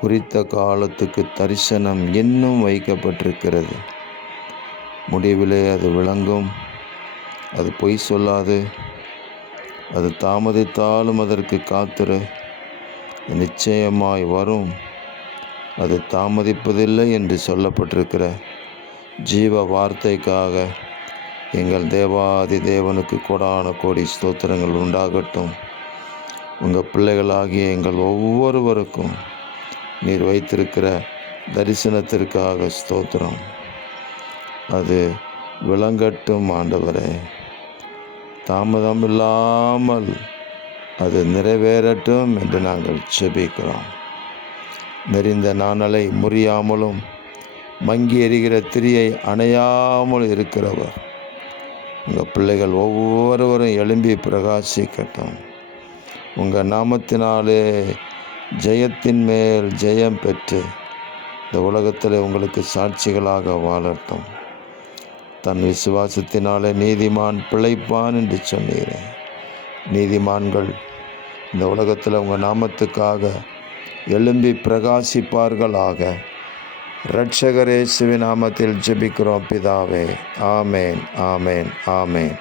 குறித்த காலத்துக்கு தரிசனம் இன்னும் வைக்கப்பட்டிருக்கிறது. முடிவிலே அது விளங்கும். அது பொய் சொல்லாது. அது தாமதித்தாலும் அதற்கு காத்திரு. நிச்சயமாய் வரும். அது தாமதிப்பதில்லை என்று சொல்லப்பட்டிருக்கிற ஜீவ வார்த்தைக்காக எங்கள் தேவாதி தேவனுக்கு கோடான கோடி ஸ்தோத்திரங்கள் உண்டாகட்டும். உங்கள் பிள்ளைகளாகிய எங்கள் ஒவ்வொருவருக்கும் நீர் வைத்திருக்கிற தரிசனத்திற்காக ஸ்தோத்திரம். அது விளங்கட்டும் ஆண்டவரே. தாமதம் இல்லாமல் அது நிறைவேறட்டும் என்று நாங்கள் ஜெபிக்கிறோம். நெறிந்த நாணலை முறியாமலும் மங்கி எரிகிற திரியை அணையாமல் இருக்கிறவர் உங்கள் பிள்ளைகள் ஒவ்வொருவரும் எழும்பி பிரகாசிக்கட்டும். உங்கள் நாமத்தினாலே ஜெயத்தின் மேல் ஜெயம் பெற்று இந்த உலகத்தில் உங்களுக்கு சாட்சிகளாக வாழட்டும். தன் விசுவாசத்தினாலே நீதிமான் பிழைப்பான் என்று சொன்னீரேன். நீதிமான்கள் இந்த உலகத்தில் உங்கள் நாமத்துக்காக எழும்பி பிரகாசிப்பார்களாக. இரட்சகர் இயேசுவின் நாமத்தில் ஜெபிக்கிறோம் பிதாவே. ஆமேன், ஆமேன், ஆமேன்.